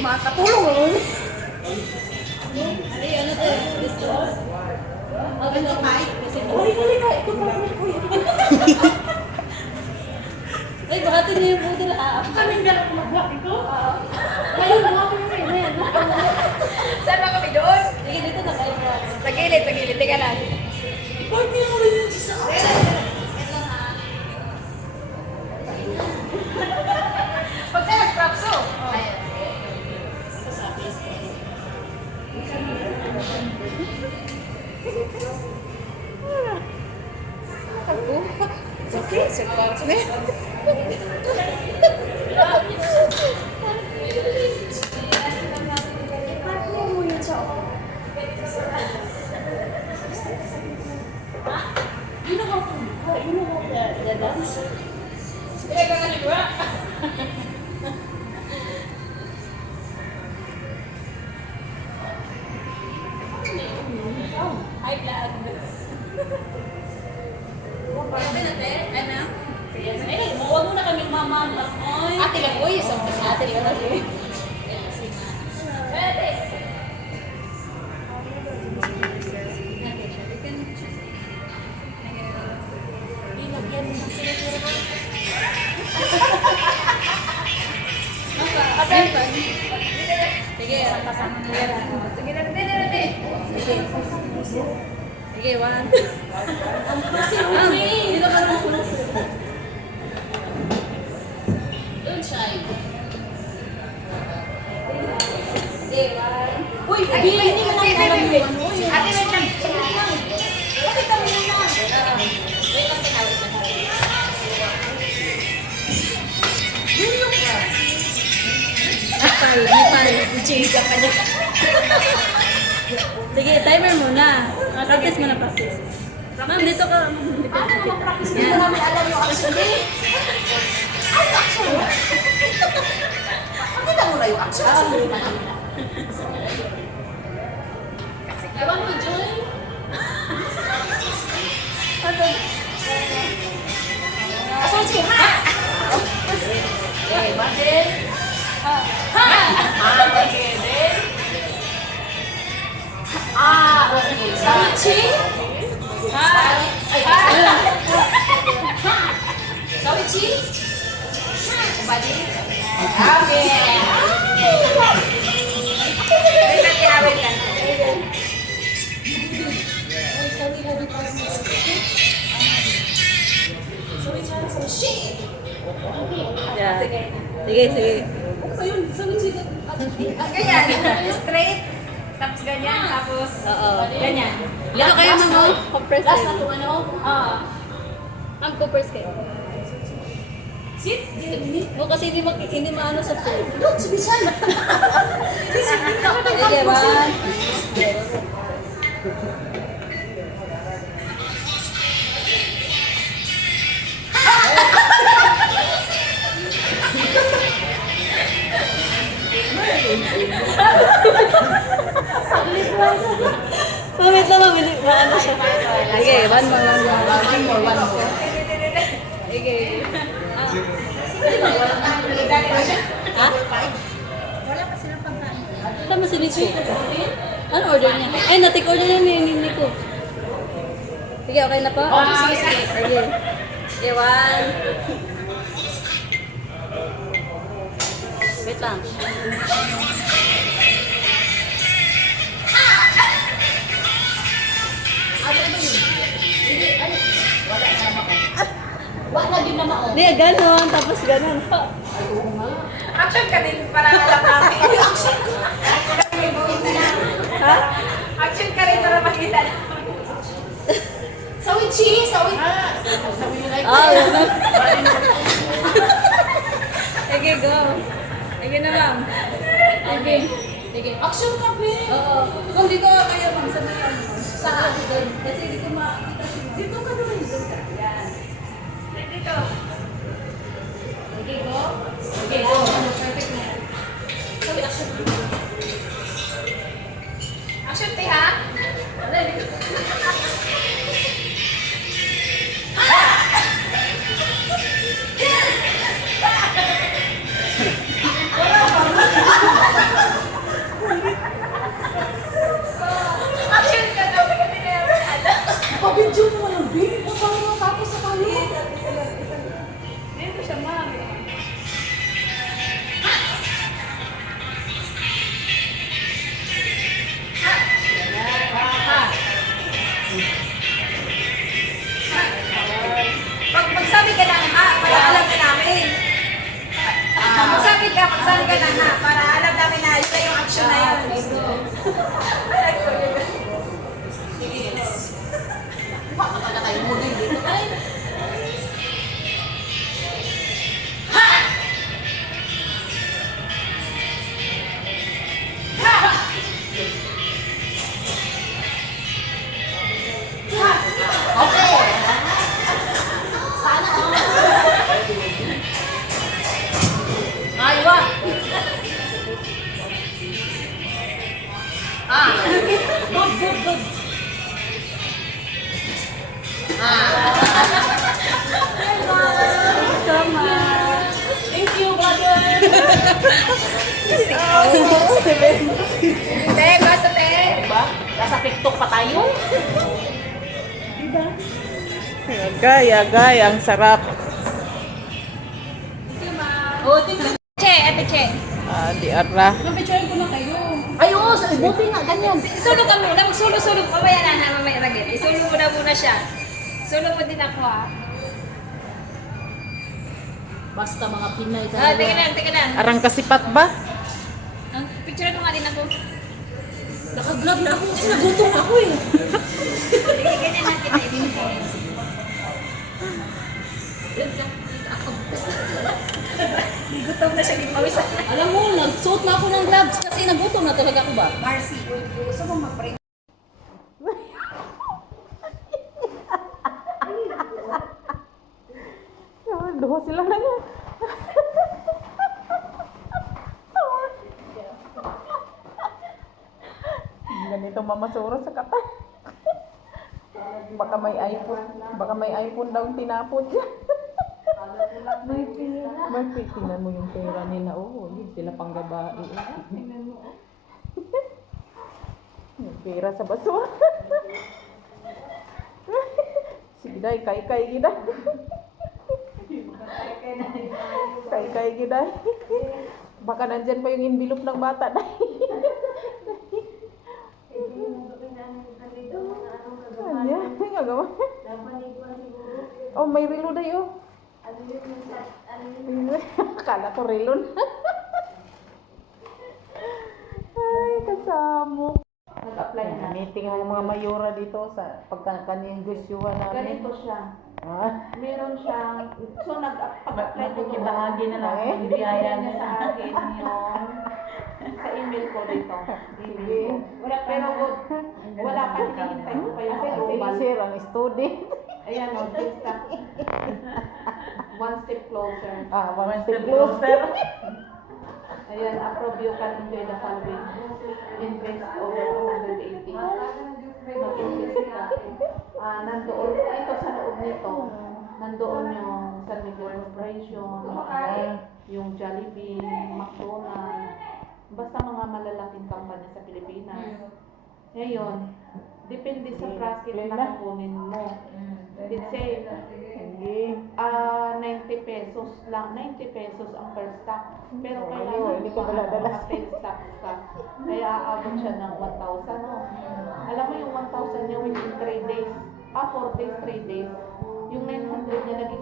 Makatulong naman. Ano to? Gusto? Ano kahit? Halika. Ito pa ko. Ay, bahatin niyo yung buto na Kaming dala ko magbuhat ito. Ayun, mga ko yung yan. Saan ba kami doon? Sige, dito na kayo. Sa gilid. Teka lang. Ipag niya mo rin yung sa Pag ka nag-propso. Okay, support me. Kaya ka naliwa. Ay, vlog. Pwede na, te? Ano? Ay, huwag mo na kami mamampak. Ay. Ate lang, uy. Sa ate lang. Pwede. Asan ba? Sige, kasama na yan. Sige na, hindi. Sige, one. Kasi dito ka naman kulang. Don't shy. Sige, one. Uy, hindi mo lang alam yun. Ate, wait lang. Saglit lang. Bakit kami muna? Wait lang, tinawag na. Nepal. Chika pa niya. Sige, timer muna. Practice mo na practice. Ma'am, dito ka. Dito. Practice mo namin alam yung action. Ay, action! Pakita mo na yung action. Ewan mo, Joy. Asan si Ha? Okay, Martin. Okay. Sawichi? Sawichi? Bali. Okay. Wait lang, wait lang. Yeah. Sige, sige. Ayun, sawichi ka. Ganyan. Straight. Tapos ganyan. Tapos ganyan. Dito kayo na mo. Compress Last na kayo. itong ano? Ang compress kayo. Sit? O kasi hindi maano sa food. Look, subisan. Sige, one. Mamit lang, mamit. Maano siya. Sige, one more. Sige. Ha? Tama si Nico. Ano order niya? Ay, natik order niya ni Nico. Sige, okay na po? Sige. Sige, one. Wait lang. Wala din naman. Hindi, ganon. Tapos ganon. Action ka din para alam namin. Ha? Action ka rin para makita namin. Sawichi? Oh, ganon. Sige, go. Sige na, ma'am. Sige. Sige. Action ka, be. Oo. Kung dito kayo, ma'am, sabihan mo. Saan? Kasi hindi ko makakita si ma'am. Dito ka naman. Dito ka. Yan. Dito. Sige, go. Sige, go. Perfect na yan. Sabi, action. Action, te, ha? Te, basta te. Diba? Nasa TikTok pa tayo. Agay, ang sarap. Oh, tingnan. Che, ate Che. Di ara. Napicturean ko na kayo. Ay, oo, buti nga, ganyan. Isulo ka muna. Magsulo-sulo. Mamaya na, mamaya ragit. Isulo muna siya. Sulo mo din ako ha. Basta mga Pinay Ah, talaga. tingnan lang. Arang kasipat ba? Ang picture ko nga din ako. Nakaglab na ako kasi nagutom ako eh. Sige, ganyan natin na ibigay. Gutom na siya, di pawisan na. Alam mo, nagsuot na ako ng gloves kasi nagutom na talaga ako ba? Marcy, gusto mo mag-pray? Duha sila na niya. Ganito mamasura sa kata. Baka may iPhone daw tinapon niya. May tingnan mo yung pera nila. Oo, yun sila pang babae. May pera sa basura. Sige day, kay gida. Kay gida. Baka nandyan pa yung envelope ng bata day. Ano yan? Gagawa. Oh, may relo day oh. Akala ko relo na. Ay, kasamo. Nag-apply na. Meeting ang mga mayora dito sa pagkakanegosyohan namin. Ganito siya. Ah, Meron siyang, so nag-apply ko doon. Bahagi na lang ang Ibigaya bibiyaya niya sa niya. akin yung sa email ko dito. sige. Pero wala pa, hinihintay ko pa yung approval. Sir, ang student. Ayan o, one step closer. One step closer. Ayan, approve you can enjoy the following. Invest over 280. Mag-invest ka. Nandoon, ito sa loob nito. Nandoon yung San Miguel Corporation, yung Jollibee, McDonald's, basta mga malalaking company sa Pilipinas. Ngayon, depende sa bracket na kukunin mo. Let's say, Sige. 90 pesos lang, 90 pesos ang per stock. Pero kailangan hindi ko dala-dala. 10 stocks ka. Kaya aabot siya ng 1,000, no? Alam mo yung 1,000 niya within 3 days. 4 days, 3 days. Yung 900 niya naging